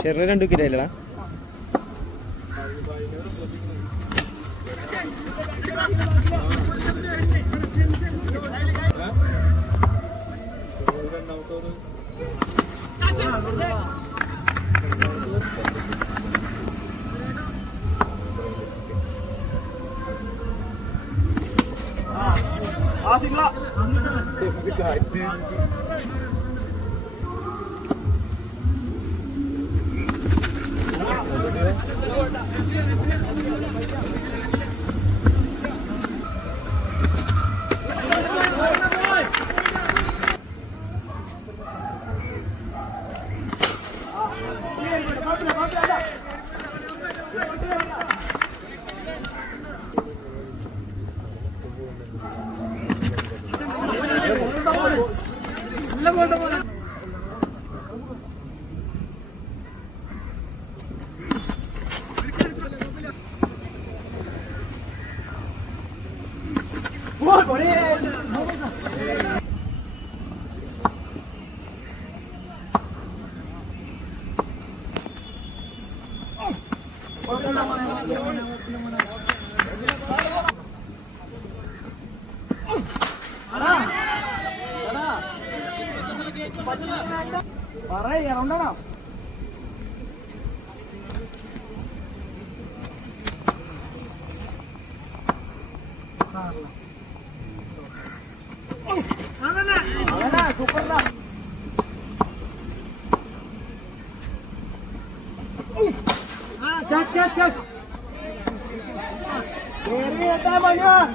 ഷെറിന് രണ്ട് wicket Ah, ah sila. Ang Gracias. പറയണ്ടോ അതന്നെ yeah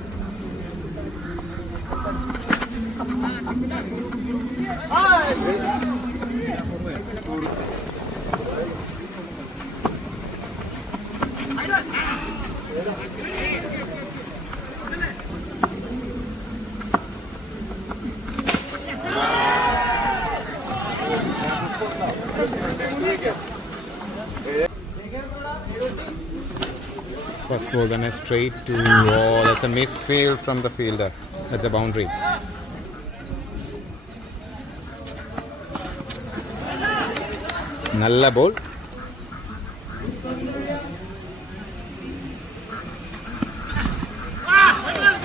First ball, then straight to. Oh, that's a missed field from the fielder. That's a boundary. നല്ല ball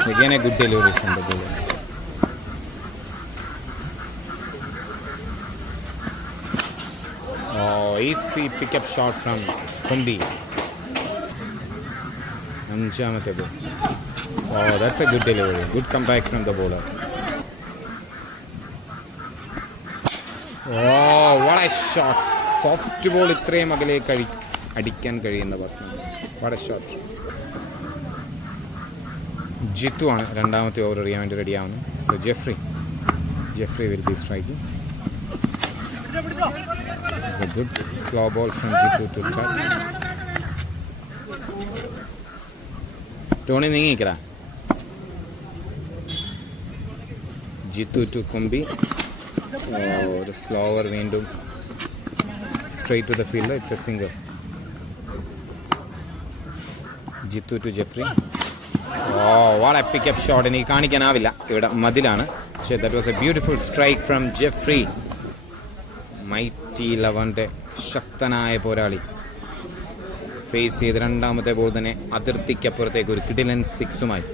Again a good delivery from the bowler. Oh, easy pickup shot from Kumbi. അഞ്ചാമത്തെ ball oh that's a good delivery good come back from the bowler oh what a shot soft ball ഇത്രയും അകലേക്ക് അടി അടിക്കാൻ കഴിയുന്ന batsman വളരെ shot Jithu ആണ് രണ്ടാമത്തെ over എറിയാൻ വേണ്ടി റെഡിയാവുന്നത് so Jeffrey Jeffrey will be striking good slow ball from Jithu to start Tony നീങ്ങിക്കടാ Jithu to Kumbi ഒരു സ്ലോവർ വീണ്ടും. Straight to the fielder. It's a single. Jithu to Jeffrey. Oh what a pickup shot എനിക്ക് കാണിക്കാനാവില്ല. ഇവിടെ മതിലാണ്. പക്ഷേ that was a beautiful strike from Jeffrey Mighty ലവന്റെ ശക്തനായ പോരാളി. Face ചെയ്ത് രണ്ടാമത്തെ ബോൾ തന്നെ അതിർത്തിക്കപ്പുറത്തേക്ക് ഒരു കിഡിലൻ സിക്സുമായി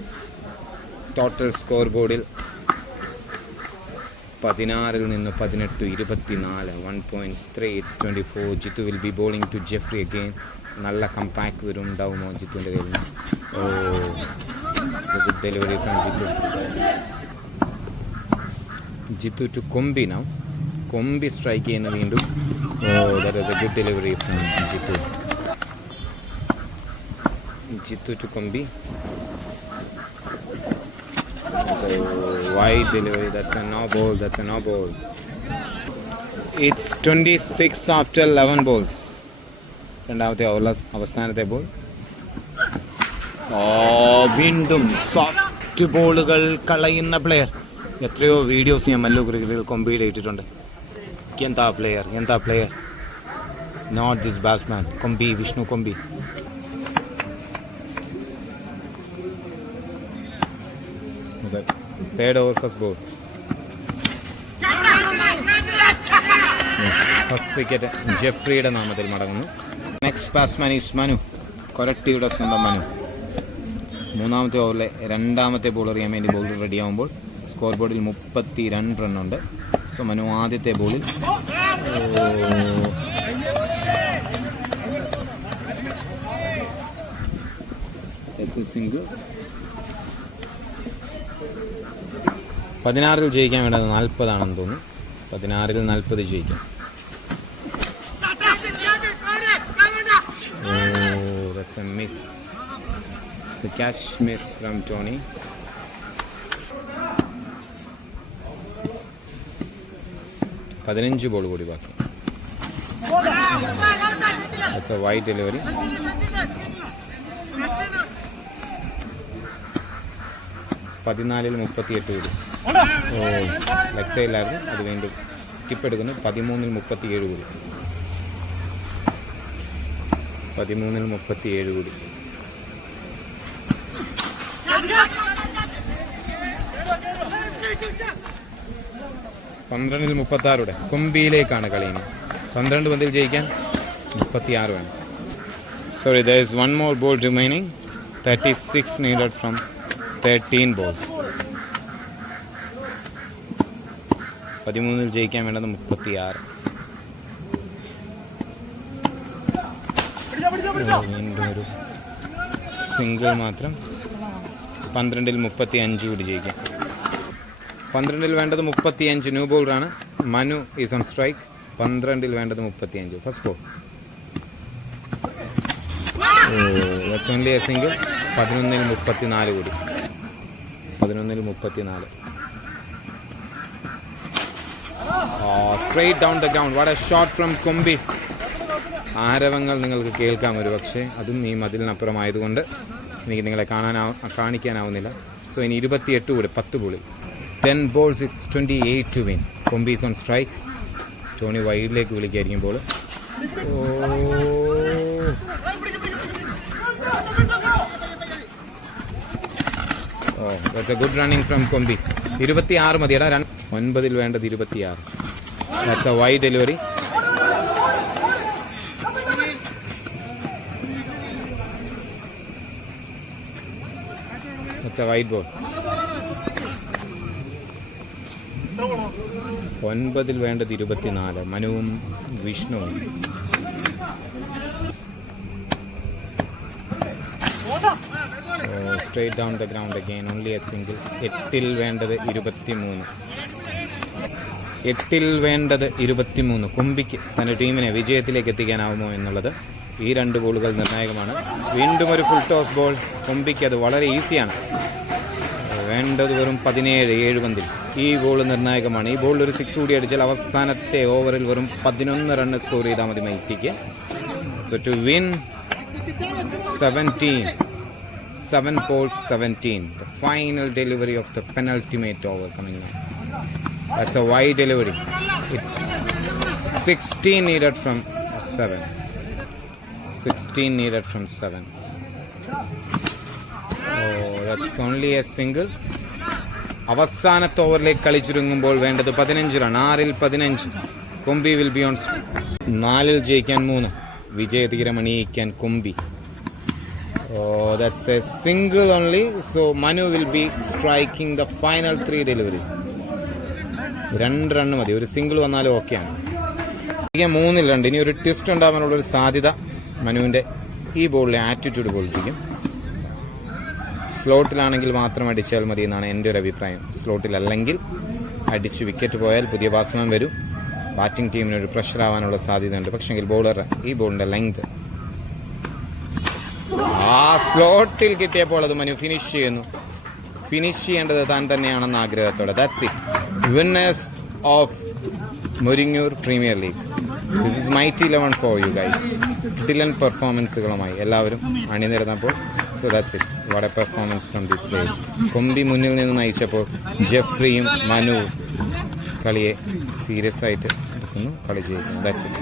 ടോട്ടൽ സ്കോർ ബോർഡിൽ പതിനാറിൽ നിന്ന് പതിനെട്ട് ഇരുപത്തിനാല് one point three it's twenty four Jithu will be bowling to Jeffrey again നല്ല കമ്പാക്ക് വരും ഉണ്ടാവുമോ ജിത്തുവിന്റെ കയ്യിൽ ഓ good delivery from Jithu. Jithu to Kombi now Kombi strike ചെയ്യുന്ന വീണ്ടും. ഓ that a good delivery from Jithu. Jithu to Kombi. That's a wide delivery. That's a no ball. That's a no ball. It's 26 after 11 balls. രണ്ടാമത്തെ അവസാനത്തെ ball വീണ്ടും soft ബോളുകൾ കളയുന്ന player എത്രയോ videos ഞാൻ മല്ലു ക്രിക്കറ്റിൽ കൊമ്പിയിൽ ഇട്ടിട്ടുണ്ട് എന്താ പ്ലെയർ എന്താ player note this batsman Kombi Vishnu Kombi third over first ball first wicket ജെഫ്രിയുടെ നാമത്തിൽ മടങ്ങുന്നു. നെക്സ്റ്റ് ബാറ്റ്സ്മാൻ ഈസ് മനു കൊരട്ടിയുടെ സ്വന്തം മനു മൂന്നാമത്തെ ഓവറിലെ രണ്ടാമത്തെ ബോൾ എറിയാൻ വേണ്ടി ബോൾ റെഡിയാവുമ്പോൾ സ്കോർ ബോർഡിൽ മുപ്പത്തി രണ്ട് റണ്ണുണ്ട് സോ മനു ആദ്യത്തെ ബോളിൽ സിംഗിൾ പതിനാറിൽ ജയിക്കാൻ വേണ്ടത് നാൽപ്പതാണെന്ന് തോന്നുന്നു. പതിനാറിൽ നാൽപ്പത് ജയിക്കാം. Oh. പതിനഞ്ച് ബോൾ കൂടി ബാക്കി. വൈറ്റ് ഡെലിവറി പതിനാലിൽ മുപ്പത്തിയെട്ട് കൂടി. ലെഗ് അത് വീണ്ടും ടിപ്പ് എടുക്കുന്നു. പതിമൂന്നിൽ മുപ്പത്തിയേഴ് കൂടി. പതിമൂന്നിൽ മുപ്പത്തി ഏഴ് കൂടി. പന്ത്രണ്ടിൽ മുപ്പത്തി ആറുടെ കുംബിയിലേക്കാണ് കളി ഇനി. പന്ത്രണ്ട് പന്തിൽ ജയിക്കാൻ മുപ്പത്തി ആറ് വേണം. Sorry there is one more ball remaining thirty six needed from thirteen balls പതിമൂന്നിൽ ജയിക്കാൻ വേണ്ടത് മുപ്പത്തി ആറ് ഒരു സിംഗിൾ മാത്രം പന്ത്രണ്ടിൽ മുപ്പത്തി അഞ്ച് കൂടി ജയിക്കാം. പന്ത്രണ്ടിൽ വേണ്ടത് മുപ്പത്തി അഞ്ച് ന്യൂ ബോളറാണ് മനു ഈസ് ഓൺ സ്ട്രൈക്ക് പന്ത്രണ്ടിൽ വേണ്ടത് മുപ്പത്തി അഞ്ച് first ball only a single പതിനൊന്നിൽ മുപ്പത്തി നാല് കൂടി. പതിനൊന്നിൽ മുപ്പത്തി നാല് straight down the ground what a shot from Kombi ആരവങ്ങൾ നിങ്ങൾക്ക് കേൾക്കാം ഒരു പക്ഷേ. അതും ഈ മതിലിനപ്പുറമായതുകൊണ്ട് എനിക്ക് നിങ്ങളെ കാണാനാ കാണിക്കാനാവുന്നില്ല. സോ ഇനി ഇരുപത്തിയെട്ട് കൂടെ പത്ത് പുളി ten balls it's twenty eight to win Kombi's on strike Tony വൈഡിലേക്ക് വിളിക്കായിരിക്കും ball that's a good running from Kombi ഇരുപത്തി ആറ് മതിയടാ രണ്ട് ഒൻപതിൽ വേണ്ടത് ഇരുപത്തിയാറ്. That's a wide delivery. That's a wide ball. ഒൻപതിൽ വേണ്ടത് ഇരുപത്തിനാല്. മനുവും വിഷ്ണുവും. Straight down the ground again only a single എട്ടിൽ വേണ്ടത് ഇരുപത്തിമൂന്ന്. എട്ടിൽ വേണ്ടത് ഇരുപത്തിമൂന്ന്. കുമ്പിക്ക് തന്റെ ടീമിനെ വിജയത്തിലേക്ക് എത്തിക്കാനാവുമോ എന്നുള്ളത് ഈ രണ്ട് ബോളുകൾ നിർണായകമാണ്. വീണ്ടും ഒരു ഫുൾ ടോസ് ബോൾ കുമ്പിക്ക് അത് വളരെ ഈസിയാണ് വേണ്ടത് വെറും പതിനേഴ് ഏഴ് പന്തിൽ. ഈ ബോൾ നിർണായകമാണ്. ഈ ബോളിൽ ഒരു സിക്സ് കൂടി അടിച്ചാൽ അവസാനത്തെ ഓവറിൽ വെറും പതിനൊന്ന് റണ്ണ് സ്കോർ ചെയ്താൽ മതി മൈറ്റിക്ക് so to win seventeen balls 17 the final delivery of the penultimate over coming now that's a wide delivery it's 16 needed from 7 16 needed from 7 oh that's only a single അവസാനത്തെ ഓവറിലേക്ക് കളി ചുരുങ്ങുമ്പോൾ വേണ്ടത് പതിനഞ്ച് റൺ ആറിൽ പതിനഞ്ച് Kombi will be on നാലിൽ ജയിക്കാൻ മൂന്ന് വിജയതീരം അണിയിക്കാൻ Kombi Oh, that's a single only. So Manu will be striking the final three deliveries. രണ്ട് റണ്ണ് മതി. ഒരു സിംഗിൾ വന്നാലും ഓക്കെയാണ് എനിക്ക് മൂന്നിൽ രണ്ട്. ഇനി ഒരു ട്വിസ്റ്റ് ഉണ്ടാകാനുള്ള ഒരു സാധ്യത മനുവിന്റെ ഈ ബോളിലെ ആറ്റിറ്റ്യൂഡ് പോലിരിക്കും സ്ലോട്ടിലാണെങ്കിൽ മാത്രം അടിച്ചാൽ മതി എന്നാണ് എന്റെ ഒരു അഭിപ്രായം. സ്ലോട്ടിലല്ലെങ്കിൽ അടിച്ച് വിക്കറ്റ് പോയാൽ പുതിയ ബാറ്റ്സ്മാൻ വരും. ബാറ്റിംഗ് ടീമിന് ഒരു പ്രഷർ ആവാനുള്ള സാധ്യതയുണ്ട്. പക്ഷെങ്കിൽ ബോളർ ഈ ബോളിന്റെ ലെങ്ത് ആ സ്ലോട്ടിൽ കിട്ടിയപ്പോൾ അത് മനു ഫിനിഷ് ചെയ്യുന്നു. ഫിനിഷ് ചെയ്യേണ്ടത് താൻ തന്നെയാണെന്ന ആഗ്രഹത്തോടെ. That's it winners of Muringoor premier league this is Mighty Eleven for you guys Dylan പെർഫോമൻസുകളുമായി എല്ലാവരും അണിനിരന്നപ്പോൾ. So that's it what a performance from this place Kombi മുന്നിൽ നിന്ന് നയിച്ചപ്പോൾ ജെഫ്രിയും മനുവും കളിയെ സീരിയസ് ആയിട്ട് എടുക്കുന്നു. കളി ജയിക്കുന്നു. That's it